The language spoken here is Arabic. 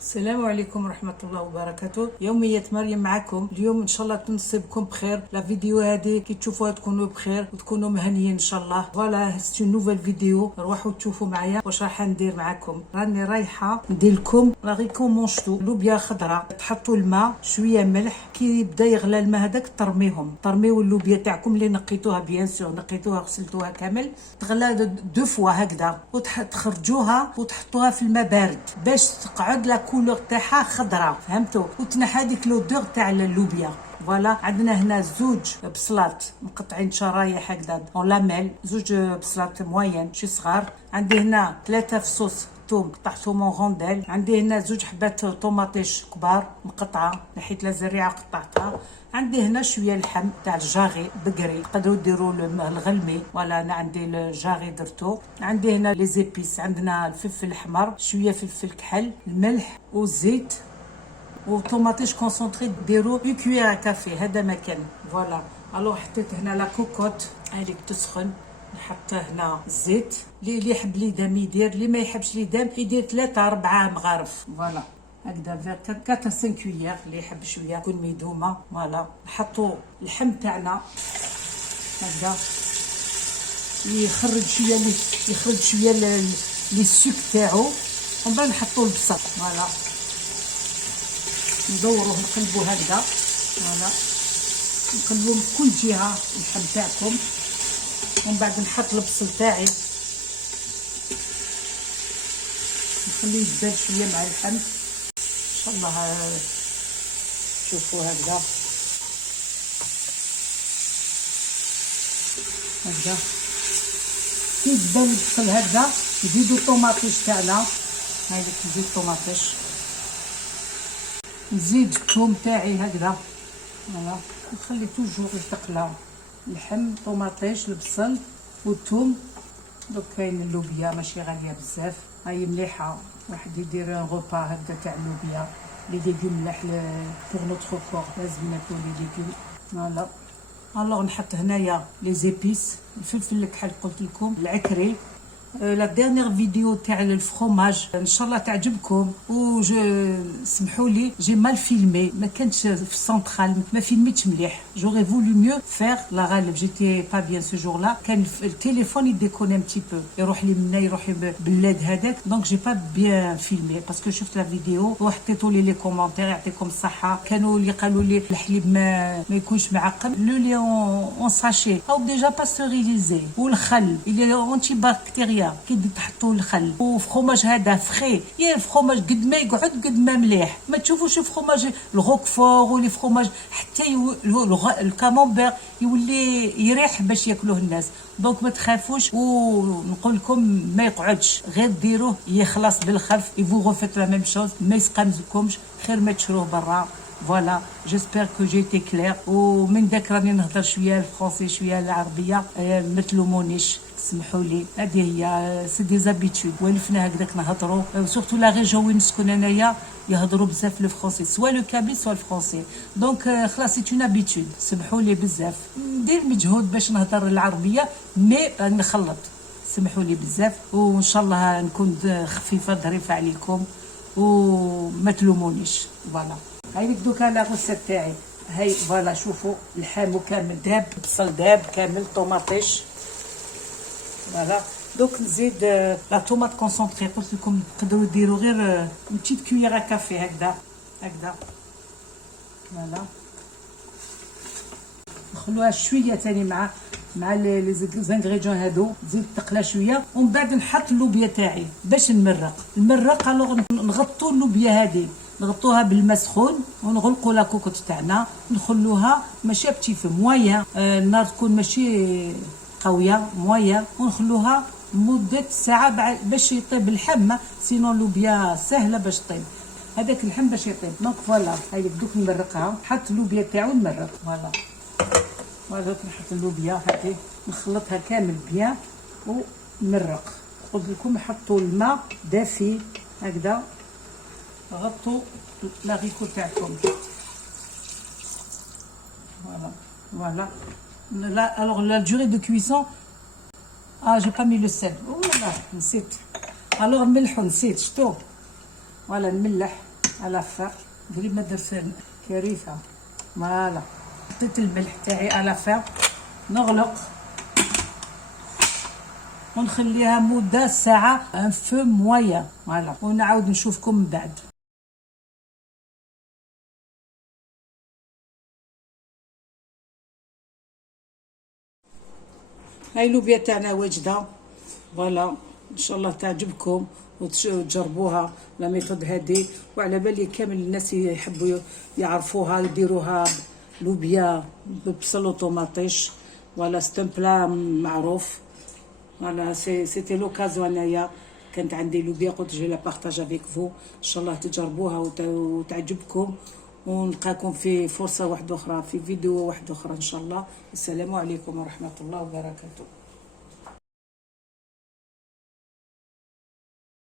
السلام عليكم ورحمة الله وبركاته. يومية مريم معكم. اليوم ان شاء الله تنصبكم بخير. لا فيديو هذه كي تشوفوها تكونوا بخير وتكونوا مهنيين ان شاء الله. فوالا سي نوفيل فيديو، روحوا تشوفوا معايا واش راح ندير معكم. راني رايحة ندير لكم لا ريكومونشتو لوبيا خضراء. تحطوا الماء شوية ملح، كي يبدا يغلى الماء هذاك طرميو اللوبيا تاعكم اللي نقيتوها بيان سور، نقيتوها غسلتوها كامل، تغلى دو فوا هكذا وتخرجوها وتحطوها في الماء بارد باش تقعد لا كولور تاعها خضراء، فهمتوا؟ وتنحى هذيك لودور تاع اللوبيا. فوالا عندنا هنا زوج بصلات مقطعين شرايح هكذا اون لاميل، زوج بصلات موين شي صغار. عندي هنا 3 فصوص ثوم قطعتهم اون غونديل. عندي هنا زوج حبات طوماطيش كبار مقطعه، نحيت لا زريعه قطعتها. عندي هنا شويه لحم تاع الجاغي بقري، تقدروا ديروا الغلمي. ولا انا عندي الجاغي درتو. عندي هنا لي زيبيس، عندنا الفلفل الاحمر، شويه فلفل كحل، الملح والزيت وطوماطيش كونسونطري، ديروا 1 كويير كافي، هذا مكان. فوالا الو حطيت هنا لا كوكوت هذيك تسخن، نحط هنا الزيت. اللي يحب ليدام يدير، اللي ما يحبش ليدام يدير 3 4 مغارف. فوالا هكذا فير 4 5 كويير، اللي يحب شويه تكون ميدومه. فوالا نحطوا اللحم تاعنا هكذا يخرج شويه لي السوك تاعو، ومن بعد نحطوا البصل. فوالا ندوروه نقلبوه هكذا. فوالا نقلبوه من كل جهه اللحم تاعكم، ومن بعد نحط البصل تاعي نخليه يدبل شويه مع اللحم ان شاء الله. شوفوا هكذا كي يدبل البصل هكذا نزيدو الطوماطيش تاعنا. هايلك نزيد الطوماطيش، نزيد الثوم تاعي هكذا. فوالا نخلي توجور يتقلى اللحم، طوماطيش، البصل والثوم. دوك كاين اللوبيا ماشي غاليه بزاف، هاي مليحه. واحد يدير غوبا هكذا تاع اللوبيا، لي ليغوم ملاح بور نوتر كور، لازم ناكلو لي ليغوم. فوالا الوغ نحط هنايا لي زيبيس، الفلفل الكحل قلت لكم، العكري. لا ديرنيير فيديو تاع الفرomاج ان شاء الله تعجبكم. و سمحوا لي جي مال فيلمي، ما كانش في السنترال، ما فيلميتش مليح. جوري فولو ميو فير لا غالب، جيتي با بيان سو جور لا، كان التليفون يديكوني ان تي بو، يروح لي منا يروح باللاد هذاك، دونك جي با بيان فيلمي باسكو شفت لا فيديو وحطيتوا لي كومونتير. يعطيكم الصحه. كانوا اللي قالوا لي الحليب ما يكونش معقم، لو لي اون ساشي او ديجا باستوريزي، والخل اللي اونتي باكتيريا كي تحطوا الخل. وفرomاج هذا فري، يا الفرomاج قد ما يقعد قد ما مليح. ما تشوفوش الفرomاج الروكفور ولي فرomاج حتى الكامامبير يولي يريح باش ياكلوه الناس. دونك ما تخافوش، ونقول لكم ما يقعدش، غير ديروه يخلص بالخف. يفو ريفيت لا ميم شوز، ما يسقمكمش، خير ما تشروه برا. فوالا جيسبر كو جيتي كلير. ومن داك راني نهضر شويه الفرونسي شويه العربيه، ما تلومونيش، سمحوا لي. هذه هي سي دي زابيتود، ولفنا هكذاك نهضروا. سورتو لا ريجون وين نسكن انايا يهضروا بزاف لو فرونسي، سوا لو كابي سوا الفرونسي. دونك خلاص سي اون ابيتود، سمحوا لي بزاف. ندير مجهود باش نهضر العربيه، مي نخلط، سمحوا لي بزاف. وان شاء الله نكون خفيفه ظريفه عليكم وما تلومونيش. فوالا هاي دوكا لا غوسيت تاعي. هاي فوالا شوفوا الحامو كامل داب، البصل داب كامل، طوماطيش. فوالا دوك نزيد لا طوماط كونسونطري، قلت لكم تقدروا ديروا غير بتيت كويير كافي هكذا. فوالا نخلوها شويه ثاني مع لي زانغريديون هادو، تزيد تقلى شويه. ومن بعد نحط اللوبيا تاعي باش نمرق. الوغ نغطوا اللوبيا هذه، نغطوها بالماء سخون ونغلقوا لا كوكوت تاعنا، نخلوها ماشي بتي في مويه، النار تكون ماشي قويه، مويه، ونخلوها مده ساعه باش يطيب اللحم. سينو اللوبيا سهله باش طيب، هذاك اللحم باش يطيب. دونك فوالا هاي دوك نمرقها، نحط اللوبيا تاعو نمرق. فوالا نحط اللوبيا هذه نخلطها كامل بيان ونمرق. قلت لكم حطوا الماء دافي هكذا، غطوا لاغيكو تاعكم. فوالا لا الوغ لا durée de cuisson. j'ai pas mis le sel. نسيت. الوغ نملحو، نسيت. شتو فوالا نملح على فا قريب ما درت كارثه. فوالا حطيت الملح تاعي على فا، نغلق ونخليها مده ساعه ان فو مويا. فوالا ونعاود نشوفكم من بعد. هاي اللوبيا تاعنا واجده. فوالا ان شاء الله تعجبكم وتجربوها لا ميثود هذه، وعلى بالي كامل الناس يحبوا يعرفوها يديروها لوبيا ببصل وطوماطيش. ولا ستون بلا معروف. فوالا سيتي لوكازيون. انايا كانت عندي لوبيا قلت جي لا بارطاج افيك فو، ان شاء الله تجربوها وتعجبكم، ونلقاكم في فرصه واحده اخرى، في فيديو واحد اخرى ان شاء الله. السلام عليكم ورحمه الله وبركاته.